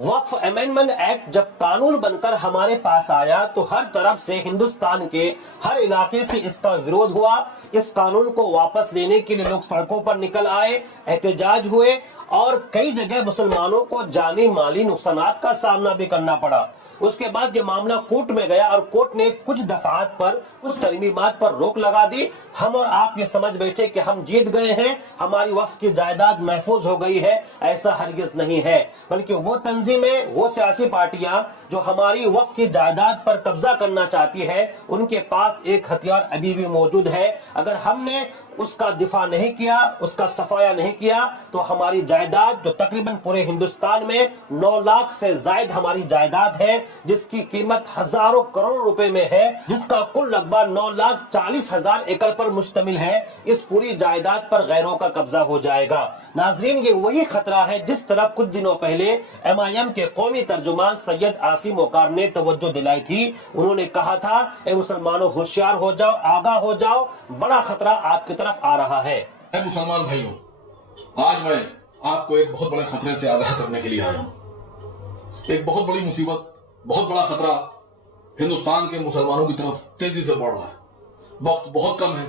वक्फ amendment act जब कानून बनकर हमारे पास आया तो हर तरफ से हिंदुस्तान के हर इलाके से इसका विरोध हुआ। इस कानून को वापस लेने के लिए लोग सड़कों पर निकल आए, एहतजाज हुए और कई जगह मुसलमानों को जानी माली नुकसानात का सामना भी करना पड़ा। उसके बाद ये मामला कोर्ट में गया और कोर्ट ने कुछ दफात पर, कुछ तरमीमात पर रोक लगा दी। हम और आप ये समझ बैठे कि हम जीत गए हैं, हमारी वक्फ की जायदाद महफूज हो गई है। ऐसा हरगिज नहीं है, बल्कि वो तंजीमें, वो सियासी पार्टियां जो हमारी वक्फ की जायदाद पर कब्जा करना चाहती है, उनके पास एक हथियार अभी भी मौजूद है। अगर हमने उसका दिफा नहीं किया, उसका सफाया नहीं किया, तो हमारी जायदाद जो तकरीबन पूरे हिंदुस्तान में 9 लाख से जायद हमारी जायदाद है, जिसकी कीमत हजारों करोड़ रुपए में है, जिसका कुल लगभग 9,40,000 एकड़ पर मुश्तमिल है, इस पूरी जायदाद पर गैरों का कब्जा हो जाएगा। नाजरीन, ये वही खतरा है जिस तरह कुछ दिनों पहले MIM के कौमी तर्जुमान सैयद आसिम वकार ने तवज्जो दिलाई थी। उन्होंने कहा था, ए मुसलमानों होशियार हो जाओ, आगाह हो जाओ, बड़ा खतरा आपकी तरफ आ रहा है। मुसलमान भाइयों, आज मैं आपको एक बहुत बड़े खतरे से आगाह करने के लिए आया हूँ। एक बहुत बड़ी मुसीबत, बहुत बड़ा खतरा हिंदुस्तान के मुसलमानों की तरफ तेजी से बढ़ रहा है। वक्त बहुत कम है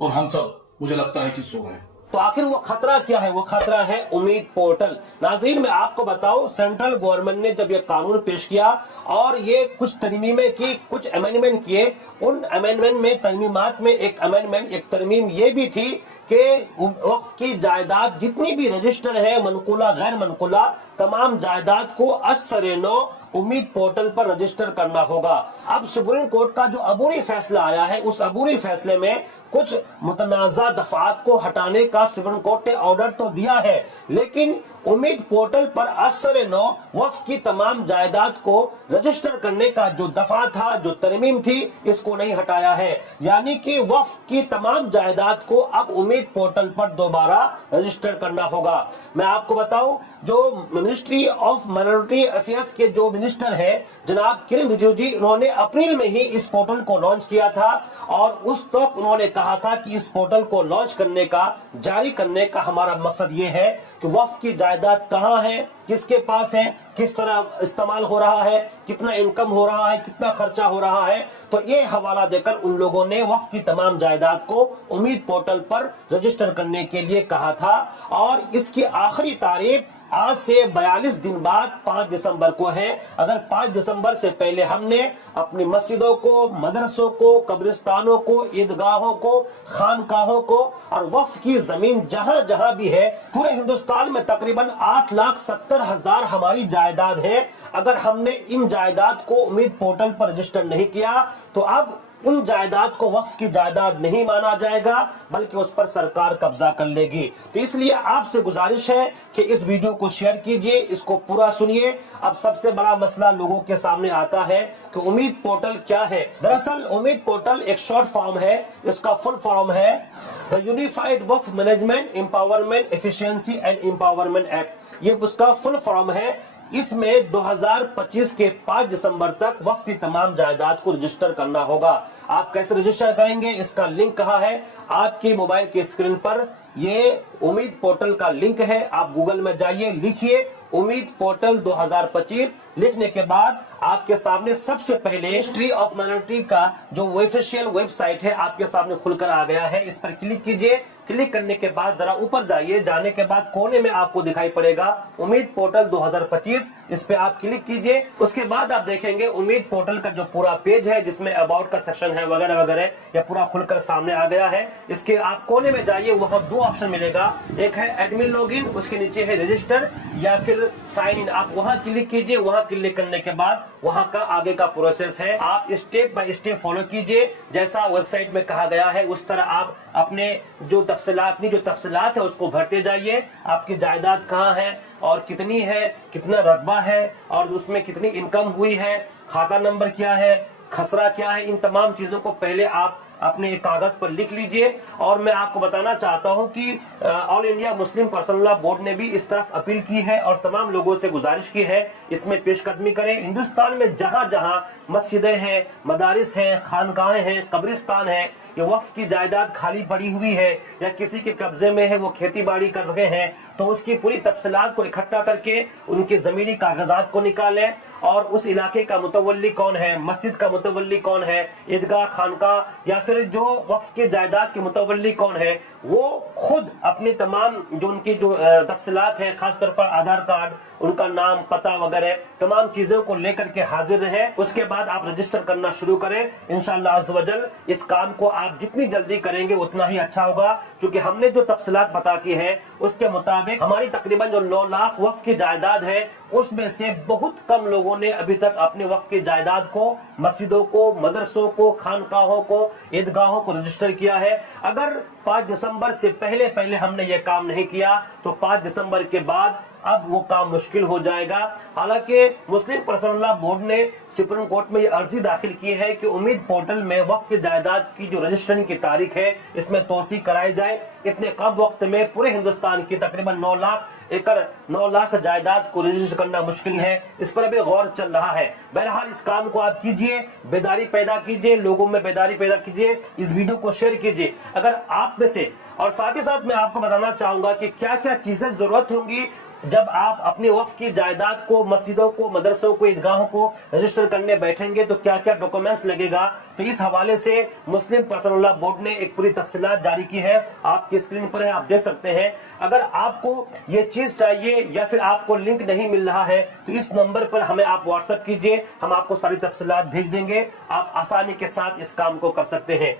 और हम सब, मुझे लगता है कि सो रहे हैं। तो आखिर वो खतरा क्या है? वो खतरा है उम्मीद पोर्टल। नाज़रीन, मैं आपको बताऊं, सेंट्रल गवर्नमेंट ने जब ये कानून पेश किया और ये कुछ तरमीमें की, कुछ अमेंडमेंट किए, उन अमेंडमेंट में, तरमीमात में एक अमेंडमेंट, एक तरमीम ये भी थी कि वक्फ की जायदाद जितनी भी रजिस्टर है, मनकुला गैर मनकुला, तमाम जायदाद को असर-ए-नौ उम्मीद पोर्टल पर रजिस्टर करना होगा। अब सुप्रीम कोर्ट का जो अबूरी फैसला आया है, उस अबूरी फैसले में कुछ मुतनाज़ा दफात को हटाने का सुप्रीम कोर्ट ने ऑर्डर तो दिया है, लेकिन उम्मीद पोर्टल पर असर-ए-नौ वक्फ की तमाम जायदाद को रजिस्टर करने का जो दफा था, जो तरमीम थी, इसको नहीं हटाया है। यानी कि वक्फ की तमाम जायदाद को अब उम्मीद पोर्टल पर दोबारा रजिस्टर करना होगा। मैं आपको बताऊं, जो मिनिस्ट्री ऑफ माइनॉरिटी अफेयर्स के जो मिनिस्टर है जनाब किरण रिजिजू जी, उन्होंने अप्रैल में ही इस पोर्टल को लॉन्च किया था और उस वक्त उन्होंने कहा था कि इस पोर्टल को लॉन्च करने का, जारी करने का हमारा मकसद ये है कि वक्फ की जायदाद कहां है, किसके पास है, किस तरह इस्तेमाल हो रहा है, कितना इनकम हो रहा है, कितना खर्चा हो रहा है। तो ये हवाला देकर उन लोगों ने वक्फ की तमाम जायदाद को उम्मीद पोर्टल पर रजिस्टर करने के लिए कहा था और इसकी आखिरी तारीख आज से 42 दिन बाद 5 दिसंबर को है। अगर 5 दिसंबर से पहले हमने अपनी मस्जिदों को, मदरसों को, कब्रिस्तानों को, ईदगाहों को, खानकाहों को और वक्फ की जमीन जहां जहां भी है, पूरे हिंदुस्तान में तकरीबन 8,70,000 हमारी जायदाद है, अगर हमने इन जायदाद को उम्मीद पोर्टल पर रजिस्टर नहीं किया तो अब उन जायदाद को वक्फ की जायदाद नहीं माना जाएगा, बल्कि उस पर सरकार कब्जा कर लेगी। तो इसलिए आपसे गुजारिश है कि इस वीडियो को शेयर कीजिए, इसको पूरा सुनिए। अब सबसे बड़ा मसला लोगों के सामने आता है कि उम्मीद पोर्टल क्या है। दरअसल उम्मीद पोर्टल एक शॉर्ट फॉर्म है, इसका फुल फॉर्म है the unified Waqf management empowerment efficiency and empowerment act. ये उसका फुल फॉर्म है। इसमें 2025 के 5 दिसंबर तक वक्फ की तमाम जायदाद को रजिस्टर करना होगा। आप कैसे रजिस्टर करेंगे, इसका लिंक कहाँ है? आपके मोबाइल की स्क्रीन पर ये उम्मीद पोर्टल का लिंक है। आप गूगल में जाइए, लिखिए उम्मीद पोर्टल 2025। लिखने के बाद आपके सामने सबसे पहले मिनिस्ट्री ऑफ माइनॉरिटी का जो ऑफिशियल वेबसाइट है आपके सामने खुलकर आ गया है। इस पर क्लिक कीजिए। क्लिक करने के बाद जरा ऊपर जाइए, जाने के बाद कोने में आपको दिखाई पड़ेगा उम्मीद पोर्टल 2025। इस पे आप क्लिक कीजिए। उसके बाद आप देखेंगे उम्मीद पोर्टल का जो पूरा पेज है, जिसमें अबाउट का सेक्शन है वगैरह वगैरह, यह पूरा खुलकर सामने आ गया है। इसके आप कोने में जाइए, वहां 2 ऑप्शन मिलेगा, एक है एडमिन लॉगिन, उसके नीचे है रजिस्टर या फिर साइन इन। आप वहां क्लिक कीजिए। वहां क्लिक करने के बाद वहां का आगे का प्रोसेस है, आप स्टेप बाय स्टेप फॉलो कीजिए। जैसा वेबसाइट में कहा गया है उस तरह आप अपनी जो तफसीलात है उसको भरते जाइए। आपकी जायदाद कहाँ है और कितनी है, कितना रकबा है और उसमें कितनी इनकम हुई है, खाता नंबर क्या है, खसरा क्या है, इन तमाम चीजों को पहले आप अपने एक कागज पर लिख लीजिए। और मैं आपको बताना चाहता हूं कि all India Muslim personal law board ने भी इस तरफ अपील की है और तमाम लोगों से गुजारिश की है इसमें पेशकदमी करें। हिंदुस्तान में जहां जहां मस्जिदें हैं, मदारिस हैं, खानकाहें हैं, कब्रिस्तान हैं, ये वक्फ की जायदाद खाली पड़ी हुई है या किसी के कब्जे में है, वो खेती बाड़ी कर रहे हैं, तो उसकी पूरी तफसीलात को इकट्ठा करके उनके ज़मीनी कागजात को निकालें और उस इलाके का मुतवल्ली कौन है, मस्जिद का मुतवल्ली कौन है, ईदगाह, खानका या फिर जो वक्फ के जायदाद के मुतवल्ली कौन है, वो खुद अपनी तमाम जो उनकी जो तफसीलात है, खास तौर पर आधार कार्ड, उनका नाम, पता वगैरह तमाम चीजों को लेकर के हाजिर रहे। उसके बाद आप रजिस्टर करना शुरू करें। इंशाअल्लाह अज़्ज़ वजल इस काम को आप जितनी जल्दी करेंगे उतना ही अच्छा होगा, क्योंकि हमने जो तफसीलात बता की है उसके मुताबिक हमारी तकरीबन जो 9 लाख वक्फ की जायदाद है उसमें से बहुत कम लोगों ने अभी तक अपने वक्फ की जायदाद को मस्जिदों को, मदरसों को, खानकाहों को, ईदगाहों को रजिस्टर किया है। अगर 5 दिसंबर से पहले पहले हमने ये काम नहीं किया तो 5 दिसंबर के बाद अब वो काम मुश्किल हो जाएगा। हालांकि मुस्लिम पर्सनल लॉ बोर्ड ने सुप्रीम कोर्ट में ये अर्जी दाखिल की है कि उम्मीद पोर्टल में वक्फ की जायदाद की जो रजिस्ट्रेशन की तारीख है इसमें तोसी कराई जाए। इतने कम वक्त में पूरे हिंदुस्तान की तकरीबन 9 लाख एकड़ 9 लाख जायदाद को रजिस्टर करना मुश्किल है। इस पर भी गौर चल रहा है। बहरहाल इस काम को आप कीजिए, बेदारी पैदा कीजिए, लोगों में बेदारी पैदा कीजिए, इस वीडियो को शेयर कीजिए अगर आप में से। और साथ ही साथ मैं आपको बताना चाहूंगा कि क्या क्या चीजें जरूरत होंगी जब आप अपने वक्फ की जायदाद को, मस्जिदों को, मदरसों को, ईदगाहों को रजिस्टर करने बैठेंगे तो क्या क्या डॉक्यूमेंट्स लगेगा। तो इस हवाले से मुस्लिम पर्सनल लॉ बोर्ड ने एक पूरी तफसीलात जारी की है, आपकी स्क्रीन पर है, आप देख सकते हैं। अगर आपको ये चीज चाहिए या फिर आपको लिंक नहीं मिल रहा है तो इस नंबर पर हमें आप व्हाट्सएप कीजिए, हम आपको सारी तफसीलात भेज देंगे। आप आसानी के साथ इस काम को कर सकते हैं।